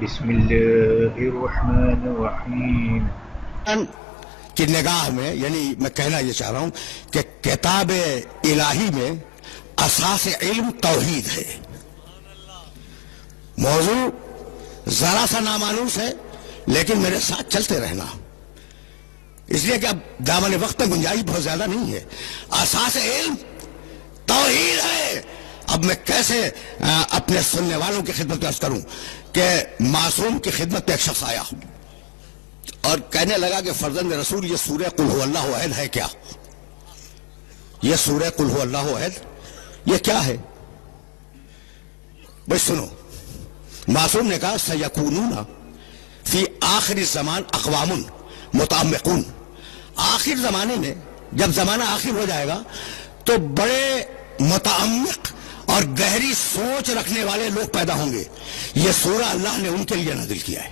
بسم اللہ الرحمن الرحیم. کی نگاہ میں، یعنی میں کہنا یہ چاہ رہا ہوں کہ کتاب الہی میں اساس علم توحید ہے. موضوع ذرا سا نامانوس ہے لیکن میرے ساتھ چلتے رہنا، اس لیے کہ اب دامن وقت میں گنجائش بہت زیادہ نہیں ہے. اساس علم توحید ہے. اب میں کیسے اپنے سننے والوں کی خدمت پیش کروں کہ معصوم کی خدمت پہ ایک شخص آیا اور کہنے لگا کہ فرزند رسول یہ سورہ قل هو اللہ احد ہے کیا؟ یہ سورہ قل هو اللہ احد یہ کیا ہے؟ بھائی سنو، معصوم نے کہا سیکونون فی آخر الزمان اقوام متعمقون. آخر زمانے میں جب زمانہ آخر ہو جائے گا تو بڑے متعمق اور گہری سوچ رکھنے والے لوگ پیدا ہوں گے. یہ سورہ اللہ نے ان کے لیے نازل کیا ہے.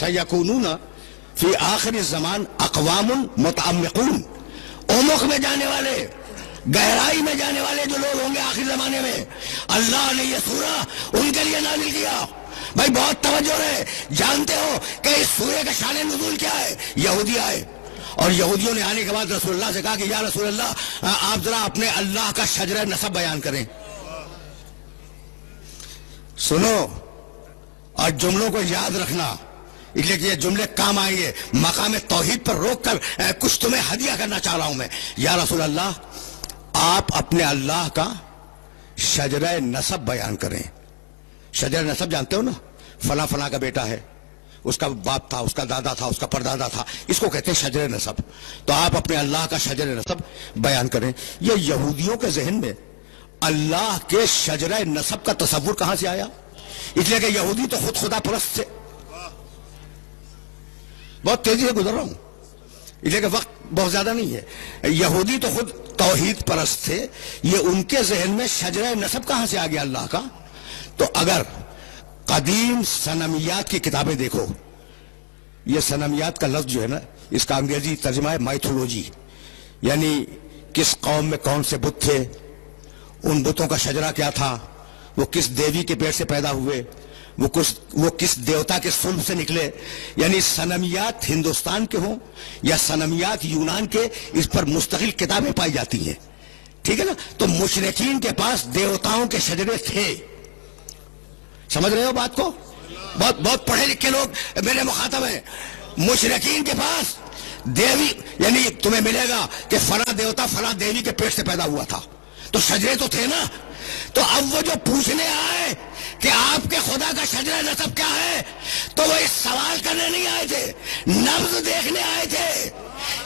سیکونون فی آخر الزمان اقوام متعمقون، عمق میں جانے والے، گہرائی میں جانے والے جو لوگ ہوں گے آخر زمانے میں، اللہ نے یہ سورہ ان کے لیے نازل کیا. بھائی بہت توجہ ہے. جانتے ہو کہ اس سورہ کا شان نزول کیا ہے؟ یہودی آئے اور یہودیوں نے آنے کے بعد رسول اللہ سے کہا کہ یا رسول اللہ آپ ذرا اپنے اللہ کا شجرہ نسب بیان کریں. سنو اور جملوں کو یاد رکھنا، اس لیے کہ یہ جملے کام آئیں گے. مقام توحید پر روک کر کچھ تمہیں ہدیہ کرنا چاہ رہا ہوں میں. یا رسول اللہ آپ اپنے اللہ کا شجرہ نسب بیان کریں. شجرہ نسب جانتے ہو نا؟ فلاں فلاں کا بیٹا ہے، اس کا باپ تھا، اس کا دادا تھا، اس کا پردادا تھا، اس کو کہتے ہیں شجرہ نسب. تو آپ اپنے اللہ کا شجرہ نسب بیان کریں. یہ یہودیوں کے ذہن میں اللہ کے شجرہ نسب کا تصور کہاں سے آیا؟ اس لیے کہ یہودی تو خود خدا پرست تھے. بہت تیزی سے گزر رہا ہوں اس لیے کہ وقت بہت زیادہ نہیں ہے. یہودی تو خود توحید پرست تھے. یہ ان کے ذہن میں شجرہ نسب کہاں سے آ گیا اللہ کا؟ تو اگر قدیم صنمیات کی کتابیں دیکھو، یہ صنمیات کا لفظ جو ہے نا، اس کا انگریزی ترجمہ ہے مائتھولوجی، یعنی کس قوم میں کون سے بت تھے، ان بتوں کا شجرہ کیا تھا، وہ کس دیوی کے پیٹ سے پیدا ہوئے، وہ کس دیوتا کے صلب سے نکلے. یعنی صنمیات ہندوستان کے ہوں یا صنمیات یونان کے، اس پر مستقل کتابیں پائی جاتی ہیں. ٹھیک ہے نا؟ تو مشرکین کے پاس دیوتاؤں کے شجرے تھے. سمجھ رہے ہو بات کو؟ بہت پڑھے لکھے لوگ میرے مخاطب ہیں. مشرکین کے پاس دیوی، یعنی تمہیں ملے گا کہ فلاں دیوتا فلاں دیوی کے پیٹ سے پیدا ہوا تھا، تو شجرے تو تھے نا. تو اب وہ جو پوچھنے آئے کہ آپ کے خدا کا شجرہ نسب کیا ہے، تو وہ اس سوال کرنے نہیں آئے تھے، نبض دیکھنے آئے تھے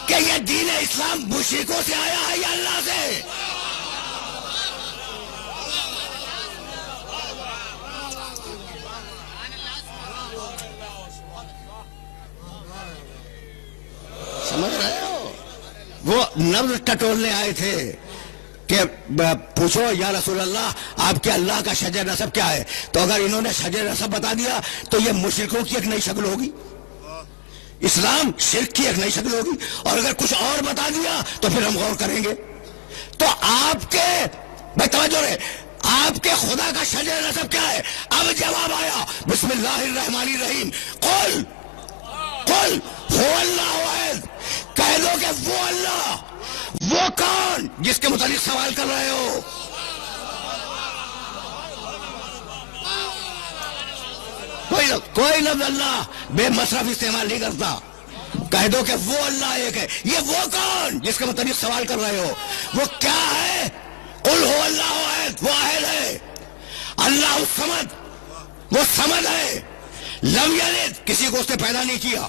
کہ یہ دین اسلام مشرکوں سے آیا ہے یا اللہ سے. سمجھ رہے ہو؟ وہ نبض ٹٹولنے آئے تھے کہ پوچھو یا رسول اللہ آپ کے اللہ کا شجر نسب کیا ہے. تو اگر انہوں نے شجر نسب بتا دیا تو یہ مشرکوں کی ایک نئی شکل ہوگی، اسلام شرک کی ایک نئی شکل ہوگی. اور اگر کچھ اور بتا دیا تو پھر ہم غور کریں گے. تو آپ کے، بھائی توجہ رہے، آپ کے خدا کا شجر نسب کیا ہے؟ اب جواب آیا بسم اللہ الرحمن الرحیم. قل هو اللہ احد. کہہ دو کہ وہ اللہ، وہ کون جس کے متعلق سوال کر رہے ہو؟ کوئی لفظ اللہ بے مصرف استعمال نہیں کرتا. کہہ دو کہ وہ اللہ ایک ہے. یہ وہ کون جس کے متعلق سوال کر رہے ہو وہ کیا ہے؟ قل هو اللہ احد، وہ احد ہے. اللہ الصمد، وہ صمد ہے. لم یلد، کسی کو اس نے پیدا نہیں کیا.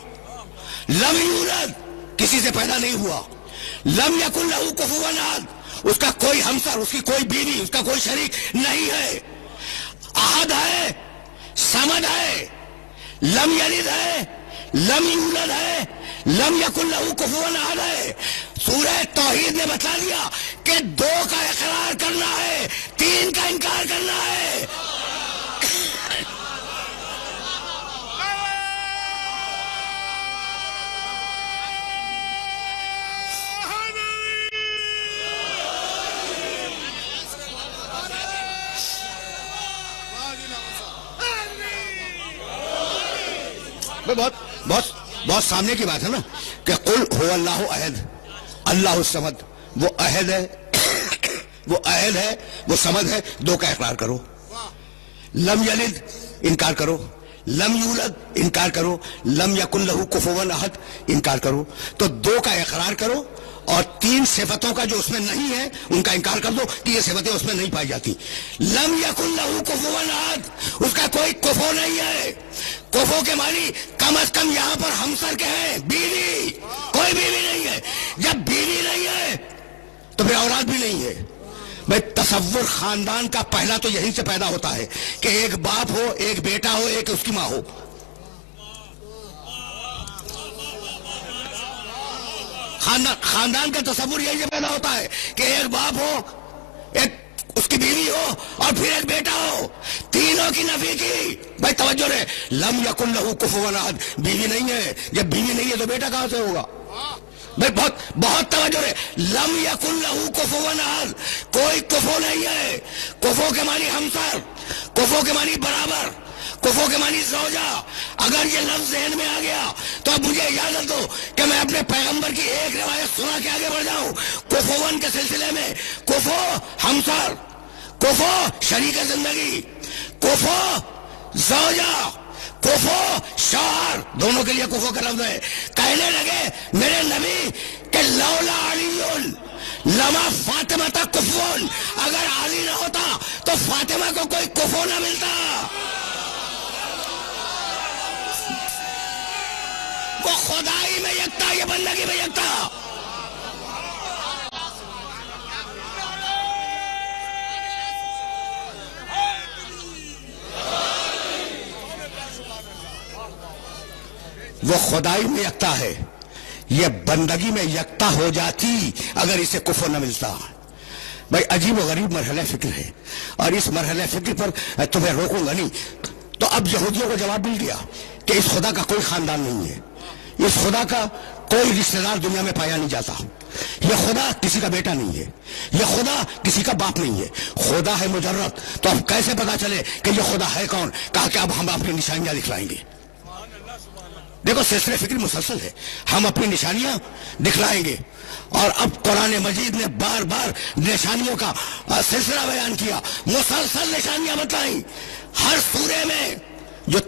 لم یولد، کسی سے پیدا نہیں ہوا. لم یکن لہ کفوا احد، اس کا کوئی ہمسر، اس کی کوئی بیوی، اس کا کوئی شریک نہیں ہے. احد ہے، صمد ہے، لم یلد ہے، لم یولد ہے، لم یکن لہ کفوا احد ہے. سورہ توحید نے بتا دیا کہ دو کا اقرار کرنا ہے، تین کا انکار کرنا ہے. بہت بہت بہت سامنے کی بات ہے نا کہ قل هو اللہ احد اللہ الصمد. وہ احد ہے وہ احد ہے وہ صمد ہے. دو کا اقرار کرو. لم یلد انکار کرو. لم یولد انکار کرو. لم یکن لہ کفوا احد انکار کرو. تو دو کا اقرار کرو اور تین صفتوں کا جو اس میں نہیں ہے ان کا انکار کر دو کہ یہ صفتیں اس میں نہیں پائی جاتی. لم یکن لہ کفوا احد, اس کا کوئی کفو نہیں ہے. کفو کے معنی کم از کم یہاں پر ہمسر کے ہیں, بیوی. کوئی بیوی نہیں ہے. جب بیوی نہیں ہے تو پھر اولاد بھی نہیں ہے. بھائی تصور خاندان کا پہلا تو یہیں سے پیدا ہوتا ہے کہ ایک باپ ہو, ایک بیٹا ہو, ایک اس کی ماں ہو. خاندان کا تصور یہیں سے پیدا ہوتا ہے کہ ایک باپ ہو, ایک اس کی بیوی ہو اور پھر ایک بیٹا ہو. تینوں کی نفی کی. بھائی توجہ رہے. لم یکن لہ کفوا احد, بیوی نہیں ہے. جب بیوی نہیں ہے تو بیٹا کہاں سے ہوگا؟ بھائی بہت بہت توجہ رہے. لم یکن لہ کفوا احد, کوئی کفو نہیں ہے. کفو کے معنی ہمسر, کفو کے معنی برابر, کفو کے معنی زوجہ. اگر یہ لفظ ذہن میں آ گیا تو اب مجھے اجازت دو کہ میں اپنے پیغمبر کی ایک روایت سنا کے آگے بڑھ جاؤں. کفوون کے سلسلے میں کفو ہمسر, کفو شریک زندگی, کفو زوجہ, کفو شوہر, دونوں کے لیے کفو کا لفظ ہے. کہنے لگے میرے نبی کہ لولا علی لما فاطمہ تا کفون, اگر علی نہ ہوتا تو فاطمہ کو کوئی کفو نہ ملتا. وہ خدائی میں یکتا, یہ بندگی میں یکتا. وہ خدائی میں یکتا ہے, یہ بندگی میں یکتا ہو جاتی اگر اسے کفر نہ ملتا. بھائی عجیب و غریب مرحلہ فکر ہے, اور اس مرحلہ فکر پر تمہیں روکوں گا نہیں. تو اب یہودیوں کو جواب مل گیا کہ اس خدا کا کوئی خاندان نہیں ہے, اس خدا کا کوئی رشتہ دار دنیا میں پایا نہیں جاتا. یہ خدا کسی کا بیٹا نہیں ہے, یہ خدا کسی کا باپ نہیں ہے, خدا ہے مجرد. تو اب کیسے پتا چلے کہ یہ خدا ہے کون؟ کہا کہ اب ہم اپنی نشانیاں دکھلائیں گے. دیکھو سلسلہ فکر مسلسل ہے, ہم اپنی نشانیاں دکھلائیں گے. اور اب قرآن مجید نے بار بار نشانیوں کا سلسلہ بیان کیا, مسلسل نشانیاں بتائیں. ہر سورے میں جو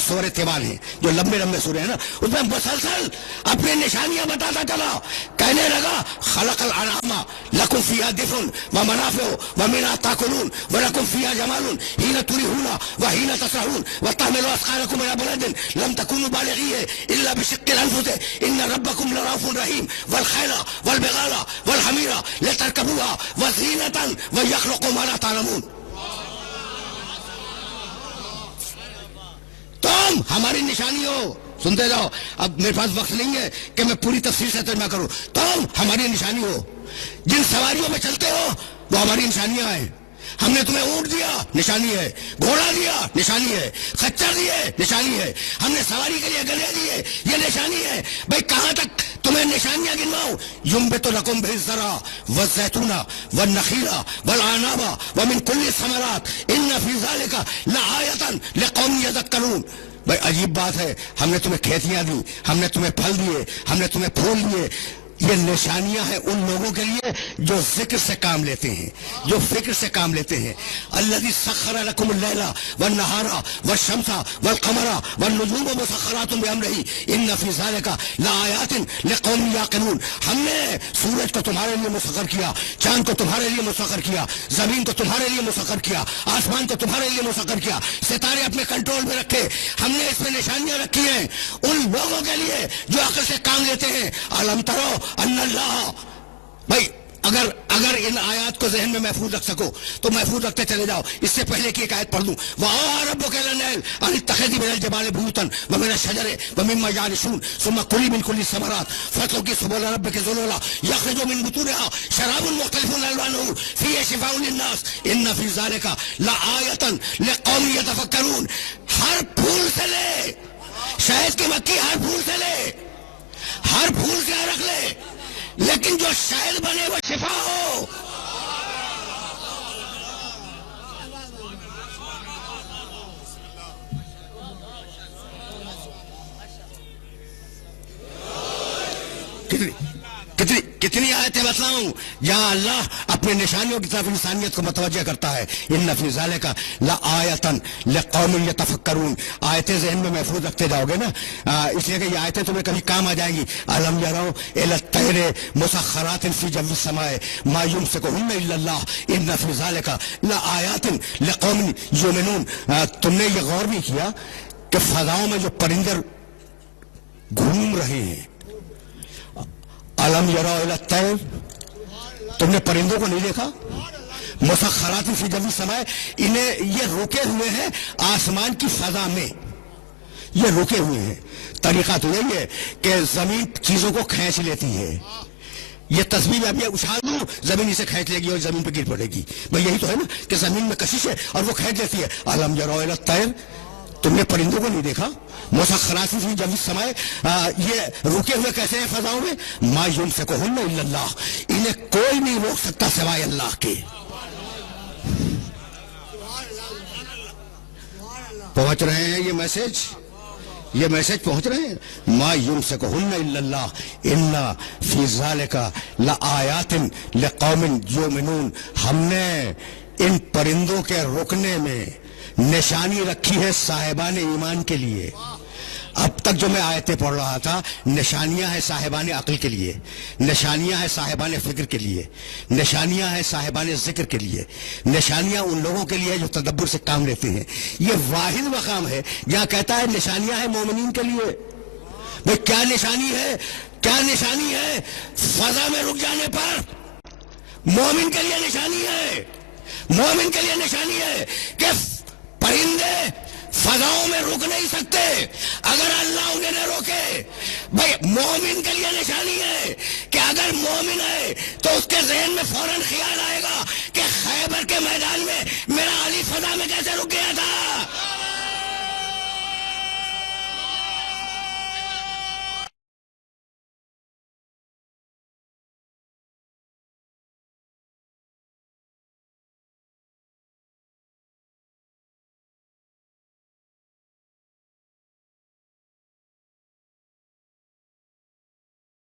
سورہ تیبان ہیں, جو لمبے لمبے سورے ہیں نا, اس میں مسلسل اپنی نشانیاں بتاتا چلا. کہنے لگا خلق الانعام لکم فیہا دفء ومنافع ومنھا تاکلون ولکم فیہا جمال حین تریحون وحین تسرحون وتحمل اثقالکم الی بلد لم تکونوا بالغیہ الا بشق الانفس ان ربکم لرؤوف رحیم والخیل والبغال والحمیر لترکبوها وزینة ویخلق ما لا تعلمون. تم ہماری نشانی ہو. سنتے جاؤ, اب میرے پاس وقت نہیں ہے کہ میں پوری تفصیل سے ترجمہ کروں. تم ہماری نشانی ہو, جن سواریوں میں چلتے ہو وہ ہماری نشانیاں ہیں. ہم نے تمہیں اونٹ دیا, نشانی ہے. گھوڑا دیا, نشانی ہے. خچر دیے, نشانی ہے. ہم نے سواری کے لیے گدھے دیے, یہ نشانی ہے. بھائی کہاں تک تمہیں نشانیاں گنواؤں؟ ينبت لكم به الزرع والزيتون والنخيل والعناب ومن كل الثمرات ان في ذلك لآية لقوم يذكرون. بھائی عجیب بات ہے, ہم نے تمہیں کھیتیاں دی, ہم نے تمہیں پھل دیے, ہم نے تمہیں پھول دیے. یہ نشانیاں ہیں ان لوگوں کے لیے جو ذکر سے کام لیتے ہیں, جو فکر سے کام لیتے ہیں. الذی سخر لکم اللیل والنہار والشمس والقمر والنجوم مسخرات بامرہ ان فی ذلک لآیات لقوم یعقلون. ہم نے سورج کو تمہارے لیے مسخر کیا, چاند کو تمہارے لیے مسخر کیا, زمین کو تمہارے لیے مسخر کیا, آسمان کو تمہارے لیے مسخر کیا, ستارے اپنے کنٹرول میں رکھے. ہم نے اس میں نشانیاں رکھی ہیں ان لوگوں کے لیے جو عقل سے کام لیتے ہیں. علم ترو ان اللہ. بھائی اگر ان آیات کو ذہن میں محفوظ رکھ سکو تو محفوظ رکھتے چلے جاؤ. اس سے پہلے کی ایک آیت پڑھ دوں. وَأَوْحَىٰ رَبُّكَ إِلَى النَّحْلِ أَنِ اتَّخِذِي مِنَ الْجِبَالِ بُيُوتًا وَمِنَ الشَّجَرِ وَمِمَّا يَعْرِشُونَ ثُمَّ كُلِي مِنْ كُلِّ الثَّمَرَاتِ فَاسْلُكِي سُبُلَ رَبِّكِ ذُلُلًا يَخْرُجُ مِنْ بُطُونِهَا شَرَابٌ مُخْتَلِفٌ أَلْوَانُهُ فِيهِ شِفَاءٌ لِلنَّاسِ إِنَّ فِي ذَلِكَ لَآيَةً لِقَوْمٍ يَتَفَكَّرُونَ. ہر پھول سے لے, شہد کی مکھی ہر پھول سے لے, ہر پھول سے رکھ لے, لیکن جو شہد بنے وہ شفا ہو. کتنی آیتیں بتلاؤں جہاں اللہ اپنے نشانیوں کی طرف انسانیت کو متوجہ کرتا ہے. ان فی ذالک لآیۃ لقوم یتفکرون. آیتیں ذہن میں محفوظ رکھتے جاؤ گے نا, اس لیے کہ یہ آیتیں تمہیں کبھی کام آ جائیں گی. الم یروا الی الطیر مسخرات فی جو السماء ما یمسکہن الا اللہ ان فی ذالک لآیات لقوم یؤمنون. تم نے یہ غور نہیں کیا کہ فضاؤں میں جو پرندے گھوم رہے ہیں, علم یروا الی الطیر, تم نے پرندوں کو نہیں دیکھا؟ مسخرات فی جو السماء, انہیں یہ روکے ہوئے ہیں آسمان کی فضا میں, یہ روکے ہوئے ہیں. طریقہ تو یہی ہے کہ زمین چیزوں کو کھینچ لیتی ہے. یہ تصویر میں اب یہ اچھال دوں, زمین اسے کھینچ لے گی اور زمین پہ گر پڑے گی. بھائی یہی تو ہے نا کہ زمین میں کشش ہے اور وہ کھینچ لیتی ہے. علم یروا الی الطیر, تم نے پرندوں کو نہیں دیکھا؟ مسخرات فی جو السماء, یہ رکے ہوئے کیسے ہیں فضاؤں میں؟ ما یمسکہن الا اللہ, انہیں کوئی نہیں روک سکتا سوائے اللہ کے. پہنچ رہے ہیں یہ میسج پہنچ رہے ہیں. ما یمسکہن الا اللہ ان فی ذالک لآیات لقوم یؤمنون. ہم نے ان پرندوں کے رکنے میں نشانی رکھی ہے صاحبان ایمان کے لیے. اب تک جو میں آیتیں پڑھ رہا تھا, نشانیاں ہیں صاحبان عقل کے لیے, نشانیاں ہیں صاحبان فکر کے لیے, نشانیاں ہیں صاحبان ذکر کے لیے, نشانیاں ان لوگوں کے لیے جو تدبر سے کام لیتے ہیں. یہ واحد مقام ہے جہاں کہتا ہے نشانیاں ہیں مومنین کے لیے. بھئی کیا نشانی ہے؟ کیا نشانی ہے؟ فضا میں رک جانے پر مومن کے لیے نشانی ہے. مومن کے لیے نشانی ہے کہ پرندے فضاؤں میں رک نہیں سکتے اگر اللہ انہیں نہ روکے. بھائی مومن کے لیے نشانی ہے کہ اگر مومن ہے تو اس کے ذہن میں فوراً خیال آئے گا کہ خیبر کے میدان میں میرا علی فضا میں کیسے رک گیا تھا.